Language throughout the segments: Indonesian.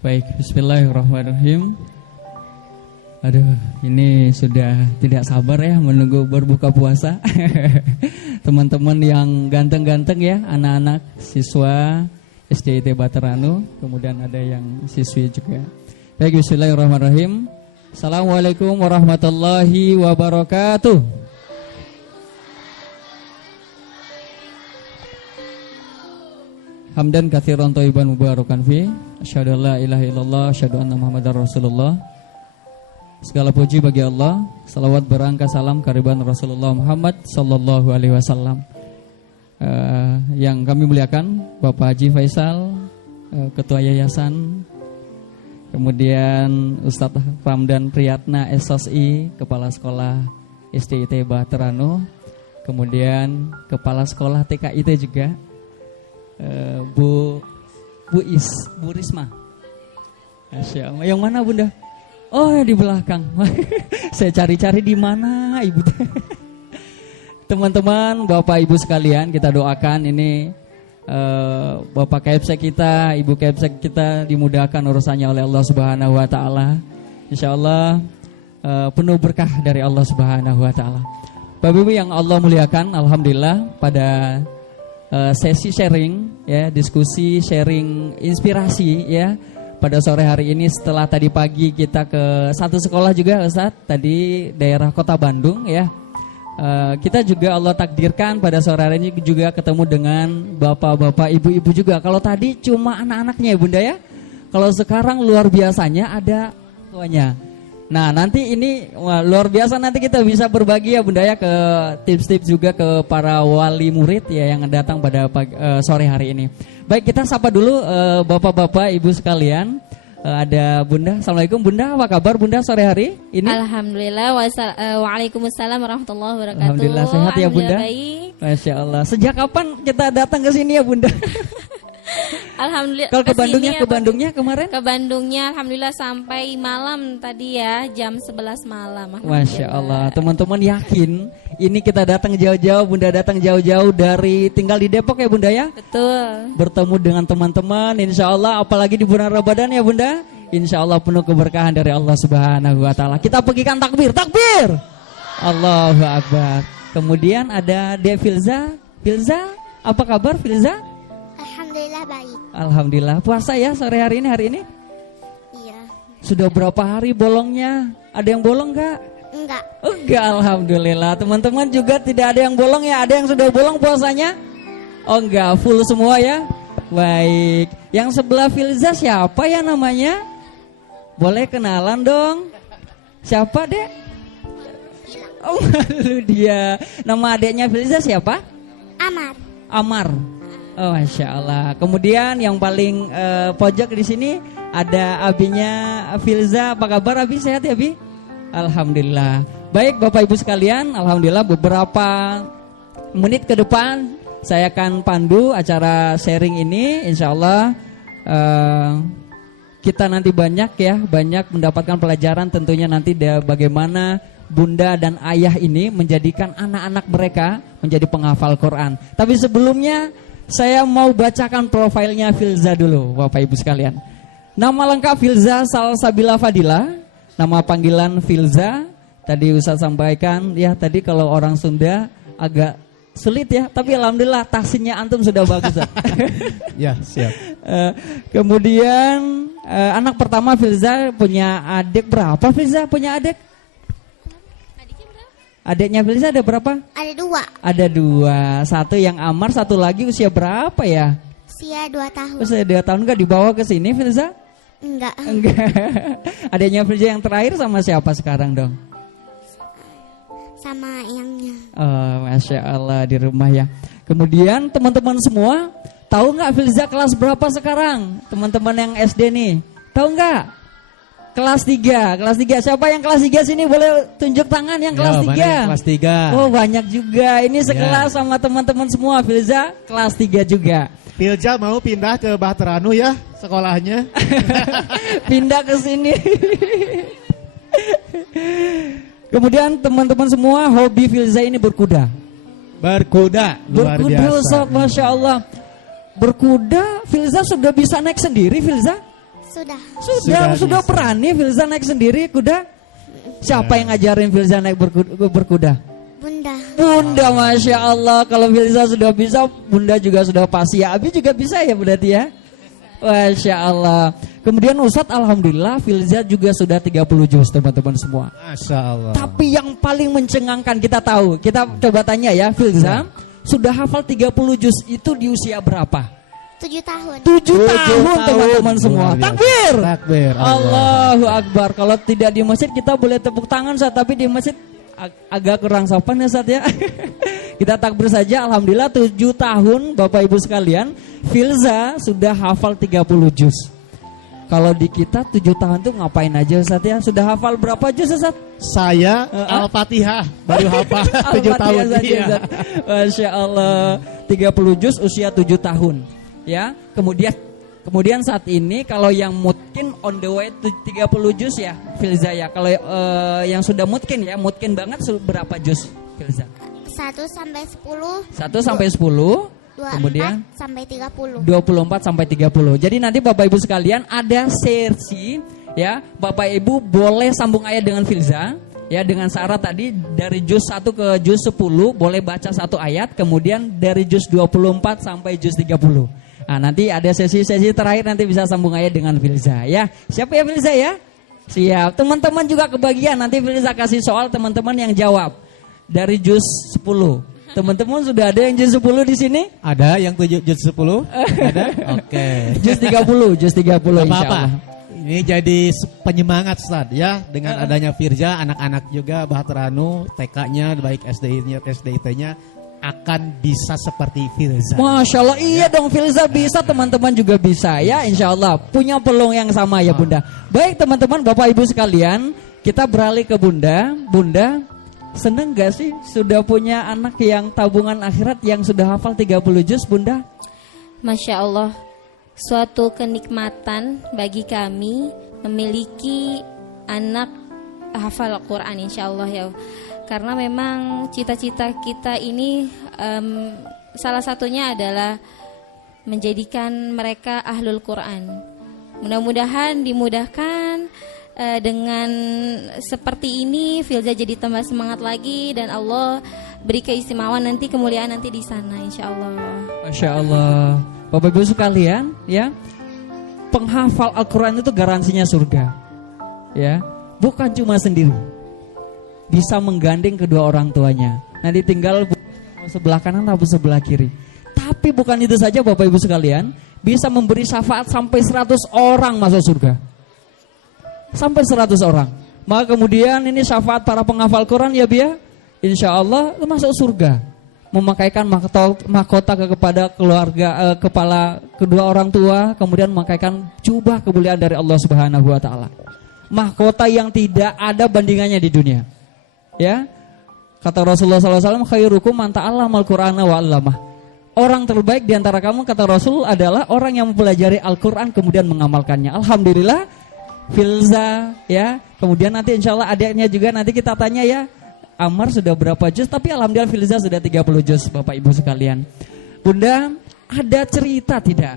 Baik, bismillahirrahmanirrahim. Aduh, ini sudah tidak sabar ya menunggu berbuka puasa. Teman-teman yang ganteng-ganteng ya, anak-anak siswa SDIT Bateranu, kemudian ada yang siswi juga. Baik, bismillahirrahmanirrahim. Assalamualaikum warahmatullahi wabarakatuh. Hamdan katsiran thayyiban mubarakan fi. Asyhadu an la ilaha illallah, asyhadu anna Muhammadar Rasulullah. Segala puji bagi Allah, salawat berangka salam kehadirat Rasulullah Muhammad sallallahu alaihi wasallam. Yang kami muliakan Bapak Haji Faisal, Ketua Yayasan, kemudian Ustadz Ramdan Priyatna SOSI, Kepala Sekolah SDIT Bateranu, kemudian Kepala Sekolah TKIT juga, Bu Risma. Masya Allah. Yang mana Bunda? Oh, di belakang. Saya cari-cari di mana Ibu. Teman-teman, Bapak Ibu sekalian, kita doakan ini Bapak Kepsek kita, Ibu Kepsek kita dimudahkan urusannya oleh Allah Subhanahu wa taala. Insyaallah penuh berkah dari Allah Subhanahu wa taala. Bapak Ibu yang Allah muliakan, alhamdulillah pada sesi sharing ya, diskusi sharing inspirasi ya pada sore hari ini. Setelah tadi pagi kita ke satu sekolah juga Ustadz, tadi daerah Kota Bandung ya. Kita juga Allah takdirkan pada sore hari ini juga ketemu dengan bapak-bapak, ibu-ibu juga. Kalau tadi cuma anak-anaknya ya Bunda ya, kalau sekarang luar biasanya ada tuanya. Nah nanti ini luar biasa, nanti kita bisa berbagi ya Bunda ya ke tips-tips juga ke para wali murid ya yang datang pada sore hari ini. Baik, kita sapa dulu bapak-bapak ibu sekalian. Ada Bunda. Assalamualaikum Bunda, apa kabar Bunda sore hari ini? Alhamdulillah, waalaikumsalam warahmatullahi wabarakatuh. Alhamdulillah sehat ya Bunda. Baik. Masya Allah. Sejak kapan kita datang ke sini ya Bunda? Alhamdulillah. Kalau ke Bandungnya kemarin? Ke Bandungnya alhamdulillah sampai malam tadi ya, jam 11 malam. Masya Allah. Teman-teman yakin ini kita datang jauh-jauh, Bunda datang jauh-jauh dari tinggal di Depok ya Bunda ya? Betul. Bertemu dengan teman-teman, insya Allah apalagi di bulan Ramadan ya Bunda, insya Allah penuh keberkahan dari Allah Subhanahu wa taala. Kita pegikan takbir, takbir, Allahu Akbar. Kemudian ada De Filza. Apa kabar Filza? Alhamdulillah baik. Alhamdulillah. Puasa ya sore hari ini? Iya. Sudah berapa hari bolongnya? Ada yang bolong gak? Enggak. Enggak, alhamdulillah. Teman-teman juga tidak ada yang bolong ya? Ada yang sudah bolong puasanya? Oh enggak, full semua ya? Baik. Yang sebelah Filza siapa ya namanya? Boleh kenalan dong? Siapa dek? Oh malu dia. Nama adeknya Filza siapa? Amar. Oh Masya Allah. Kemudian yang paling pojok di sini ada abinya Filza. Apa kabar Abi? Sehat ya Abi? Alhamdulillah. Baik Bapak Ibu sekalian, alhamdulillah beberapa menit ke depan saya akan pandu acara sharing ini. Insya Allah kita nanti banyak mendapatkan pelajaran tentunya nanti bagaimana Bunda dan Ayah ini menjadikan anak-anak mereka menjadi penghafal Quran. Tapi sebelumnya saya mau bacakan profilnya Filza dulu Bapak Ibu sekalian. Nama lengkap Filza Salsabila Fadila, nama panggilan Filza. Tadi Ustaz sampaikan ya, tadi kalau orang Sunda agak sulit ya, tapi alhamdulillah tahsinnya antum sudah bagus. Ya, siap. Kemudian anak pertama Filza punya adik berapa? Filza punya adik? Adiknya Filza ada berapa? Ada 2. Satu yang Amar, satu lagi usia berapa ya? Usia 2 tahun. Usia 2 tahun. Enggak dibawa ke sini Filza? Enggak. Adiknya Filza yang terakhir sama siapa sekarang dong? Sama eyangnya. Oh, Masya Allah, di rumah ya. Kemudian teman-teman semua tahu nggak Filza kelas berapa sekarang? Teman-teman yang SD nih, tahu nggak? Kelas 3. Siapa yang kelas 3 sini boleh tunjuk tangan yang kelas 3? Kelas 3. Oh banyak juga. Ini sekelas sama teman-teman semua. Filza kelas 3 juga. Filza mau pindah ke Bateranu ya sekolahnya. Pindah ke sini. Kemudian teman-teman semua hobi Filza ini berkuda. Berkuda, luar Berkuda biasa. Ustaz, Masya Allah. Berkuda, Filza sudah bisa naik sendiri Filza? Sudah berani Filza naik sendiri kuda? Siapa yang ngajarin Filza naik berkuda? Bunda, Masya Allah. Kalau Filza sudah bisa, Bunda juga sudah pasti ya. Abi juga bisa ya berarti ya. Masya Allah. Kemudian Ustadz, alhamdulillah Filza juga sudah 30 juz teman-teman semua. Masya Allah. Tapi yang paling mencengangkan kita tahu, kita coba tanya ya, Filza sudah hafal 30 juz itu di usia berapa? 7 tahun. 7 tahun teman-teman semua. Takbir. Takbir. Allahu Akbar. Kalau tidak di masjid kita boleh tepuk tangan Ustaz, tapi di masjid agak kurang sopan ya Ustaz ya. Kita takbir saja. Alhamdulillah 7 tahun Bapak Ibu sekalian, Filza sudah hafal 30 juz. Kalau di kita 7 tahun tuh ngapain aja Ustaz ya? Sudah hafal berapa juz Ustaz? Saya Al-Fatihah baru hafal 7 tahun saja, iya. Masya Allah. 30 juz usia 7 tahun. Ya, kemudian saat ini kalau yang mungkin on the way 30 juz ya Filza ya. Kalau yang sudah mungkin banget berapa juz Filza? 1 sampai 10. 1 sampai 10. 24 Kemudian sampai 30. 24 sampai 30. Jadi nanti Bapak Ibu sekalian ada sesi ya. Bapak Ibu boleh sambung ayat dengan Filza ya, dengan syarat tadi dari juz 1 ke juz 10 boleh baca 1 ayat, kemudian dari juz 24 sampai juz 30. Nah, nanti ada sesi-sesi terakhir nanti bisa sambung ayat dengan Filza ya. Siapa ya Filza ya? Siap. Teman-teman juga kebagian, nanti Filza kasih soal, teman-teman yang jawab dari juz 10. Teman-teman sudah ada yang juz 10 di sini? Ada yang juz 10? Ada? Oke. Juz 30 insyaallah. Ini jadi penyemangat Ustaz ya, dengan adanya Firza, anak-anak juga Bahteranu, TK-nya baik SDI-nya, SDIT-nya akan bisa seperti Filza. Masya Allah, iya dong Filza bisa, teman-teman juga bisa ya, insya Allah punya peluang yang sama ya Bunda. Baik teman-teman, Bapak Ibu sekalian, kita beralih ke Bunda. Bunda, seneng gak sih sudah punya anak yang tabungan akhirat yang sudah hafal 30 juz Bunda? Masya Allah, suatu kenikmatan bagi kami memiliki anak hafal Al-Quran insya Allah ya. Karena memang cita-cita kita ini salah satunya adalah menjadikan mereka ahlul Quran. Mudah-mudahan dimudahkan dengan seperti ini Filza jadi tambah semangat lagi dan Allah beri keistimewaan nanti, kemuliaan nanti di sana insya Allah. Masya Allah. Bapak Ibu sekalian ya, penghafal Al-Quran itu garansinya surga ya, bukan cuma sendiri, bisa menggandeng kedua orang tuanya. Nanti tinggal sebelah kanan atau sebelah kiri. Tapi bukan itu saja Bapak Ibu sekalian, bisa memberi syafaat sampai 100 orang masuk surga. Sampai 100 orang. Maka kemudian ini syafaat para penghafal Quran ya Bia, insya Allah masuk surga. Memakaikan mahkota kepada keluarga, kepala kedua orang tua, kemudian memakaikan jubah kemuliaan dari Allah Subhanahu wa taala. Mahkota yang tidak ada bandingannya di dunia. Ya, kata Rasulullah SAW, khairukum man ta'allamal Qur'ana wa 'allamah. Orang terbaik di antara kamu, kata Rasul, adalah orang yang mempelajari Al-Quran kemudian mengamalkannya. Alhamdulillah, Filza, ya. Kemudian nanti insya Allah adiknya juga nanti kita tanya ya, Amar sudah berapa juz? Tapi alhamdulillah Filza sudah 30 juz, Bapak Ibu sekalian. Bunda, ada cerita tidak?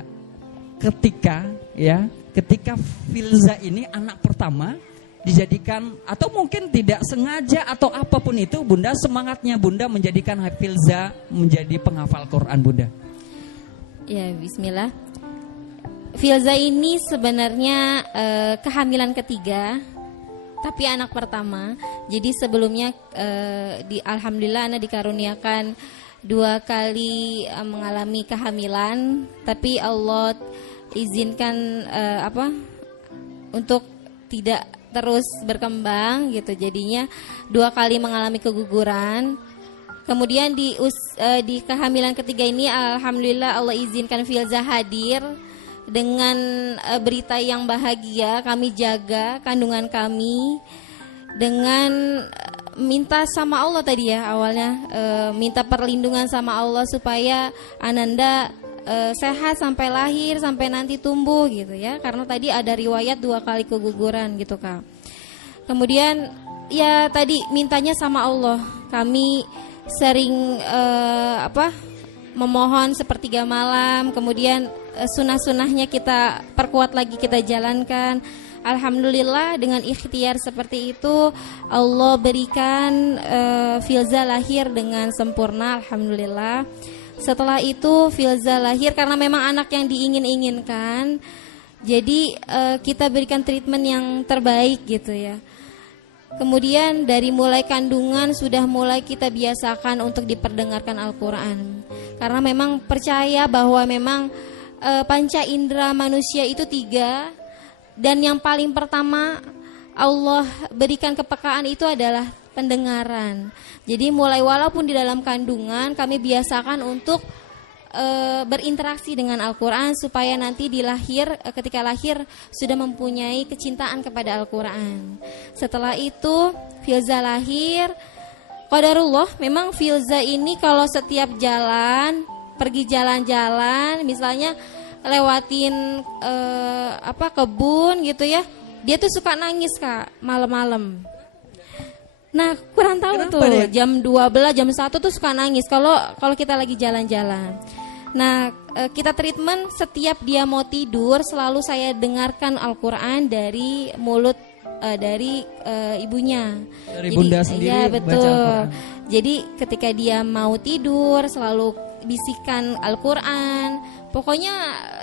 Ketika Filza ini anak pertama dijadikan, atau mungkin tidak sengaja atau apapun itu, Bunda, semangatnya Bunda menjadikan Filza menjadi penghafal Quran Bunda. Ya, bismillah. Filza ini sebenarnya kehamilan ketiga, tapi anak pertama. Jadi sebelumnya alhamdulillah anak dikaruniakan 2 kali mengalami kehamilan, tapi Allah izinkan untuk tidak terus berkembang gitu, jadinya 2 kali mengalami keguguran. Kemudian di kehamilan ketiga ini alhamdulillah Allah izinkan Filza hadir dengan berita yang bahagia. Kami jaga kandungan kami dengan minta sama Allah tadi ya awalnya, minta perlindungan sama Allah supaya Ananda sehat sampai lahir, sampai nanti tumbuh gitu ya, karena tadi ada riwayat 2 kali keguguran gitu Kak. Kemudian ya tadi mintanya sama Allah, kami sering memohon sepertiga malam, kemudian sunnah-sunnahnya kita perkuat lagi, kita jalankan. Alhamdulillah dengan ikhtiar seperti itu Allah berikan Filza lahir dengan sempurna, alhamdulillah. Setelah itu Filza lahir karena memang anak yang diingin-inginkan. Jadi kita berikan treatment yang terbaik gitu ya. Kemudian dari mulai kandungan sudah mulai kita biasakan untuk diperdengarkan Al-Quran. Karena memang percaya bahwa memang panca indera manusia itu 3. Dan yang paling pertama Allah berikan kepekaan itu adalah pendengaran. Jadi mulai walaupun di dalam kandungan kami biasakan untuk berinteraksi dengan Al-Quran supaya nanti ketika lahir sudah mempunyai kecintaan kepada Al-Quran. Setelah itu Filza lahir. Qadarullah memang Filza ini kalau setiap pergi jalan-jalan, misalnya lewatin kebun gitu ya, dia tuh suka nangis Kak malam-malam. Nah kurang tahu tuh jam 12 jam 1 tuh suka nangis kalau kita lagi jalan-jalan. Nah kita treatment setiap dia mau tidur selalu saya dengarkan Al-Quran dari mulut dari ibunya. Dari bunda sendiri ya, baca betul. Al-Quran. Jadi ketika dia mau tidur selalu bisikan Al-Quran. Pokoknya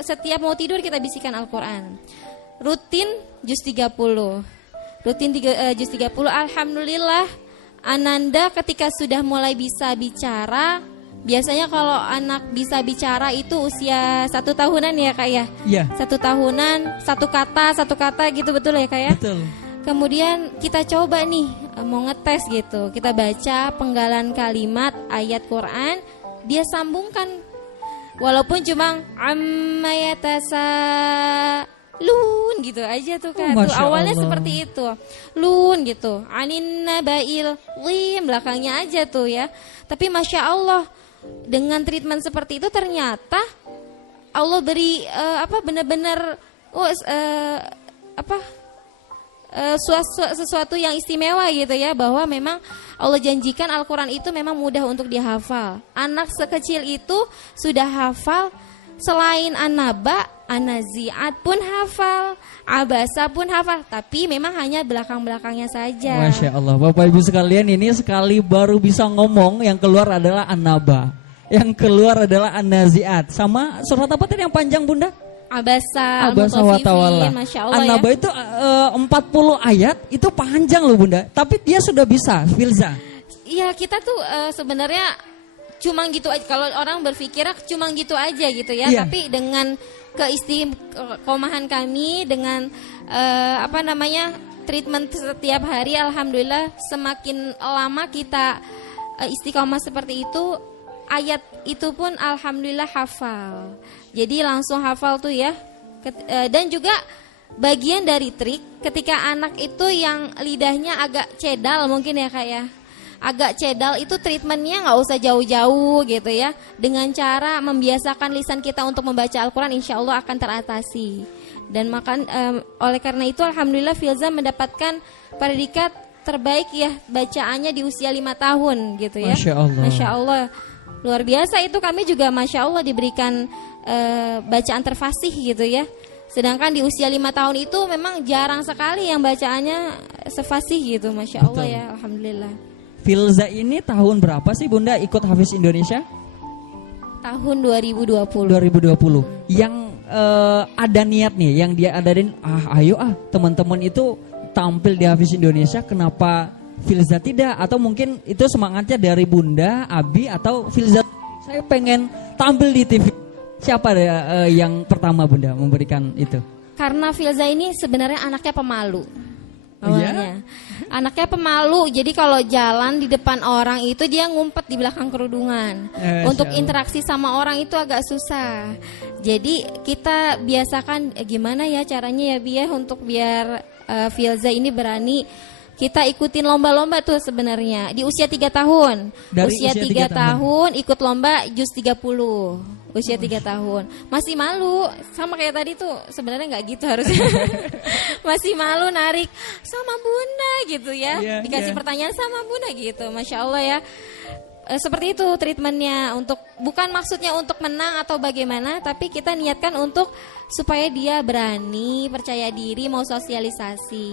setiap mau tidur kita bisikan Al-Quran. Rutin juz 30. Juz 30. Alhamdulillah Ananda ketika sudah mulai bisa bicara. Biasanya kalau anak bisa bicara itu usia 1 tahunan ya Kak ya? Iya. 1 tahunan, satu kata gitu, betul ya Kak ya? Betul. Kemudian kita coba nih mau ngetes gitu. Kita baca penggalan kalimat ayat Quran, dia sambungkan. Walaupun cuma amma yatasalun gitu aja tuh Kak. Tuh, awalnya seperti itu. Lun gitu. Anin nabail lim, belakangnya aja tuh ya. Tapi Masya Allah dengan treatment seperti itu ternyata Allah beri benar-benar sesuatu yang istimewa gitu ya, bahwa memang Allah janjikan Al-Quran itu memang mudah untuk dihafal. Anak sekecil itu sudah hafal. Selain An-Naba, An-Nazi'at pun hafal, Abasa pun hafal, tapi memang hanya belakang-belakangnya saja. Masya Allah, Bapak Ibu sekalian, ini sekali baru bisa ngomong, yang keluar adalah An-Naba, yang keluar adalah An-Nazi'at. Sama surat apa tadi yang panjang Bunda? Abasa wa tawalla. Masya Allah An-Naba ya. itu 40 ayat, itu panjang loh Bunda, tapi dia sudah bisa, Filza. Iya, kita tuh sebenarnya cuma gitu aja. Kalau orang berpikir cuma gitu aja gitu ya, Iya. tapi dengan keistiqomahan kami, dengan treatment setiap hari, alhamdulillah semakin lama kita istiqomah seperti itu, ayat itu pun alhamdulillah hafal. Jadi langsung hafal tuh ya. Dan juga bagian dari trik ketika anak itu yang lidahnya agak cedal mungkin ya Kak ya. Agak cedal itu treatmentnya nggak usah jauh-jauh gitu ya. Dengan cara membiasakan lisan kita untuk membaca Al-Quran, insya Allah akan teratasi. Dan oleh karena itu alhamdulillah Filza mendapatkan predikat terbaik ya bacaannya di usia 5 tahun gitu ya. Masya Allah. Masya Allah. Luar biasa itu, kami juga Masya Allah diberikan bacaan terfasih gitu ya. Sedangkan di usia 5 tahun itu memang jarang sekali yang bacaannya sefasih gitu. Masya Allah. Betul. Ya, alhamdulillah. Filza ini tahun berapa sih Bunda ikut Hafiz Indonesia? Tahun 2020. 2020. Yang ada niat nih, yang dia adain, ayo teman-teman itu tampil di Hafiz Indonesia, kenapa Filza tidak? Atau mungkin itu semangatnya dari Bunda, Abi, atau Filza saya pengen tampil di TV. Siapa yang pertama Bunda memberikan itu? Karena Filza ini sebenarnya anaknya pemalu. Awalnya. Anaknya pemalu, jadi kalau jalan di depan orang itu dia ngumpet di belakang kerudungan. Untuk interaksi sama orang itu agak susah. Jadi kita biasakan gimana ya caranya ya Bi ya, untuk biar Filza ini berani. Kita ikutin lomba-lomba tuh sebenarnya di usia 3 tahun. Dari usia 3 tahun ikut lomba juz 30. Usia 3 tahun. Masih malu, sama kayak tadi tuh sebenarnya nggak gitu harusnya. Masih malu narik sama Bunda gitu ya. Dikasih pertanyaan sama Bunda gitu. Masya Allah ya. seperti itu treatmentnya, untuk bukan maksudnya untuk menang atau bagaimana, tapi kita niatkan untuk supaya dia berani, percaya diri, mau sosialisasi.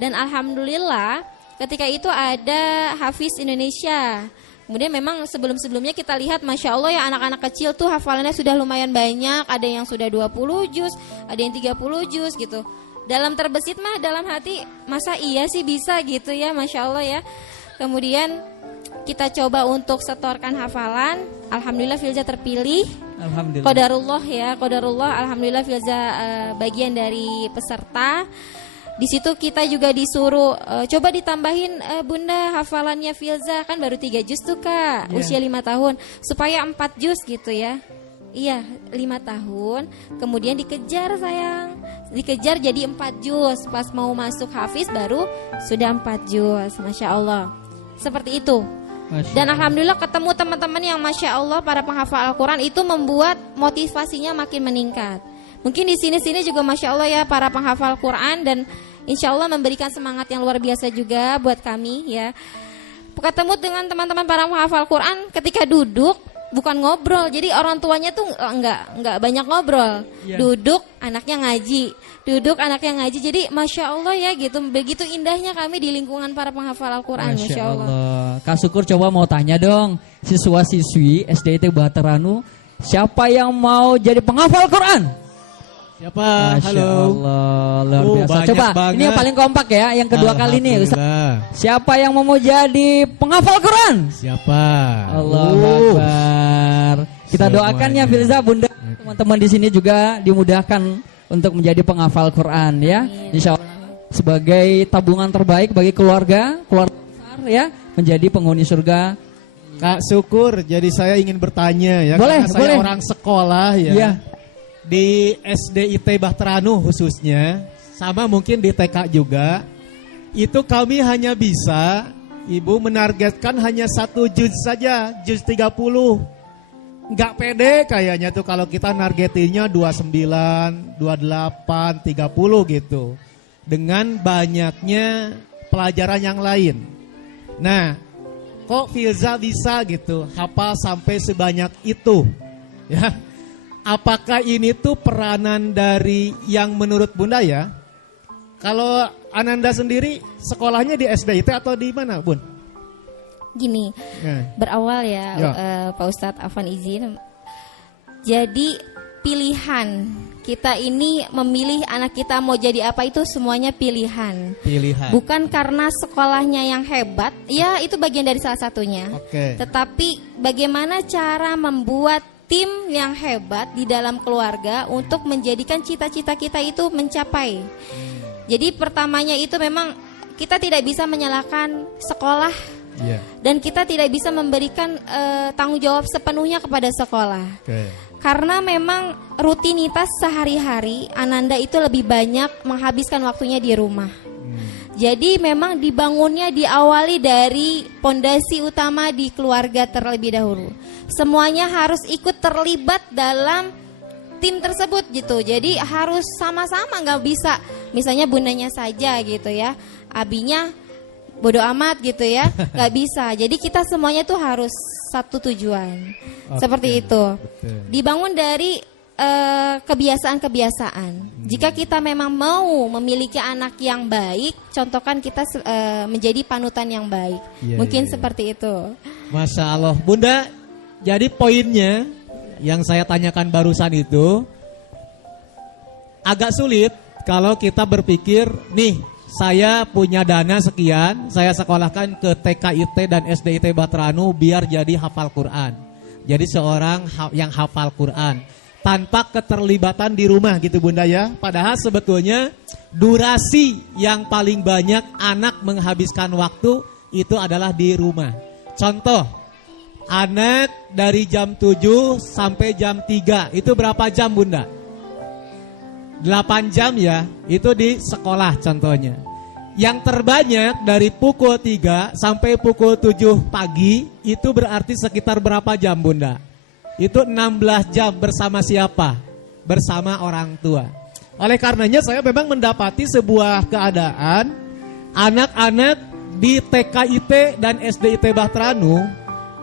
Dan alhamdulillah ketika itu ada Hafiz Indonesia. Kemudian memang sebelum-sebelumnya kita lihat Masya Allah ya, anak-anak kecil tuh hafalannya sudah lumayan banyak. Ada yang sudah 20 juz, ada yang 30 juz gitu. Dalam terbesit mah dalam hati, masa iya sih bisa gitu ya, Masya Allah ya. Kemudian kita coba untuk setorkan hafalan. Alhamdulillah Filza terpilih. Alhamdulillah. Qadarullah ya, qadarullah. Alhamdulillah Filza bagian dari peserta. Di situ kita juga disuruh coba ditambahin Bunda hafalannya Filza, kan baru 3 juz tuh Kak, usia 5 tahun, supaya 4 juz gitu ya. Iya, 5 tahun. Kemudian dikejar sayang, dikejar jadi 4 juz. Pas mau masuk hafiz baru sudah 4 juz. Masya Allah. Seperti itu. Dan alhamdulillah ketemu teman-teman yang Masya Allah para penghafal Al-Quran, itu membuat motivasinya makin meningkat. Mungkin di sini-sini juga Masya Allah ya para penghafal Quran, dan insya Allah memberikan semangat yang luar biasa juga buat kami ya. Ketemu dengan teman-teman para penghafal Quran, ketika duduk bukan ngobrol, jadi orang tuanya tuh enggak banyak ngobrol. Duduk anaknya ngaji, duduk anaknya ngaji. Jadi Masya Allah ya gitu, begitu indahnya kami di lingkungan para penghafal Al-Quran. Masya Allah. Kak Syukur coba mau tanya dong, siswa-siswi SDIT Bahtera-Nu, siapa yang mau jadi penghafal Quran? Siapa? Masya Halo. Allah, luar biasa. Coba, banget. ini yang paling kompak ya, yang kedua kali nih Ustaz. Siapa yang mau jadi penghafal Quran? Siapa? Allahu Akbar. Kita doakan ya Filza, Bunda, teman-teman di sini juga dimudahkan untuk menjadi penghafal Quran ya. Insya Allah sebagai tabungan terbaik bagi keluarga besar ya, menjadi penghuni surga. Kak Syukur, jadi saya ingin bertanya ya. Boleh, karena saya boleh. orang sekolah ya. Iya. Di SDIT Bahtera-Nu khususnya, sama mungkin di TK juga, itu kami hanya bisa, Ibu menargetkan hanya 1 juz saja, juz 30. Nggak pede kayaknya tuh kalau kita nargetinnya 29, 28, 30 gitu. Dengan banyaknya pelajaran yang lain. Nah, kok Filza bisa gitu, hafal sampai sebanyak itu? Ya. Apakah ini tuh peranan dari yang menurut Bunda ya? Kalau Ananda sendiri sekolahnya di SDIT atau di mana, Bun? Gini, berawal ya, Pak Ustadz Afan izin. Jadi pilihan kita ini memilih anak kita mau jadi apa, itu semuanya pilihan. Bukan karena sekolahnya yang hebat, ya itu bagian dari salah satunya. Tetapi bagaimana cara membuat tim yang hebat di dalam keluarga untuk menjadikan cita-cita kita itu mencapai. Jadi pertamanya itu memang kita tidak bisa menyalahkan sekolah, dan kita tidak bisa memberikan tanggung jawab sepenuhnya kepada sekolah. Karena memang rutinitas sehari-hari Ananda itu lebih banyak menghabiskan waktunya di rumah. Jadi memang dibangunnya diawali dari pondasi utama di keluarga terlebih dahulu. Semuanya harus ikut terlibat dalam tim tersebut gitu. Jadi harus sama-sama, nggak bisa misalnya bundanya saja gitu ya, abinya bodo amat gitu ya, nggak bisa. Jadi kita semuanya tuh harus satu tujuan. Seperti itu. Dibangun dari kebiasaan-kebiasaan. Jika kita memang mau memiliki anak yang baik, contohkan kita menjadi panutan yang baik. Mungkin seperti itu. Masya Allah, Bunda. Jadi poinnya yang saya tanyakan barusan itu agak sulit kalau kita berpikir, nih saya punya dana sekian, saya sekolahkan ke TKIT dan SDIT Bahtera-Nu biar jadi hafal Quran. Jadi seorang yang hafal Quran tanpa keterlibatan di rumah gitu Bunda ya. Padahal sebetulnya durasi yang paling banyak anak menghabiskan waktu itu adalah di rumah. Contoh, anak dari jam 7 sampai jam 3 itu berapa jam Bunda? 8 jam ya, itu di sekolah contohnya. Yang terbanyak dari pukul 3 sampai pukul 7 pagi itu berarti sekitar berapa jam Bunda? Itu 16 jam bersama siapa? Bersama orang tua. Oleh karenanya saya memang mendapati sebuah keadaan anak-anak di TKIT dan SDIT Bahtera-Nu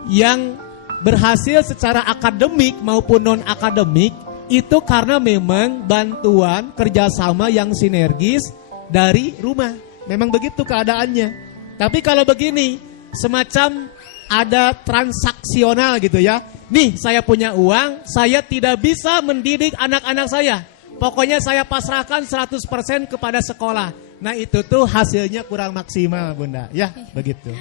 yang berhasil secara akademik maupun non akademik itu karena memang bantuan kerjasama yang sinergis dari rumah. Memang begitu keadaannya. Tapi kalau begini, semacam ada transaksional gitu ya. Nih saya punya uang, saya tidak bisa mendidik anak-anak saya. Pokoknya saya pasrahkan 100% kepada sekolah. Nah itu tuh hasilnya kurang maksimal Bunda. Ya begitu.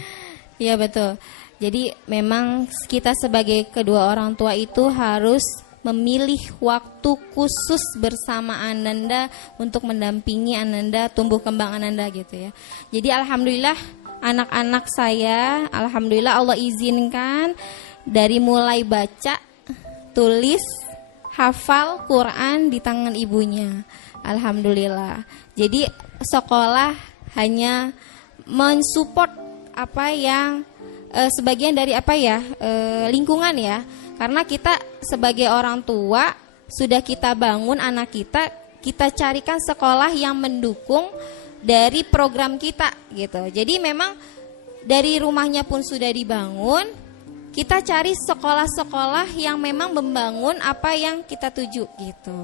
Iya betul. Jadi memang kita sebagai kedua orang tua itu harus memilih waktu khusus bersama Ananda untuk mendampingi Ananda tumbuh kembang Ananda gitu ya. Jadi alhamdulillah anak-anak saya, alhamdulillah Allah izinkan dari mulai baca, tulis, hafal Quran di tangan ibunya. Alhamdulillah. Jadi sekolah hanya mensupport apa yang sebagian dari lingkungan ya. Karena kita sebagai orang tua sudah kita bangun anak kita, kita carikan sekolah yang mendukung dari program kita gitu. Jadi memang dari rumahnya pun sudah dibangun, kita cari sekolah-sekolah yang memang membangun apa yang kita tuju gitu.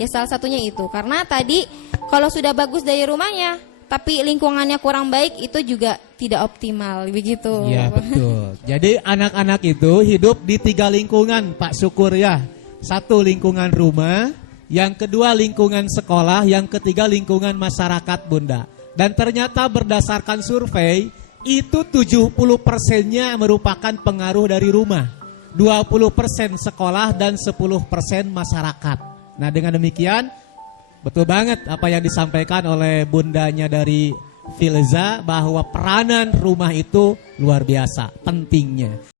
Ya salah satunya itu. Karena tadi kalau sudah bagus dari rumahnya tapi lingkungannya kurang baik itu juga tidak optimal begitu. Iya betul. Jadi anak-anak itu hidup di 3 lingkungan Pak Syukur ya. 1 lingkungan rumah, yang kedua lingkungan sekolah, yang ketiga lingkungan masyarakat Bunda. Dan ternyata berdasarkan survei itu 70%-nya merupakan pengaruh dari rumah. 20% sekolah dan 10% masyarakat. Nah dengan demikian betul banget apa yang disampaikan oleh bundanya dari Filza bahwa peranan rumah itu luar biasa pentingnya.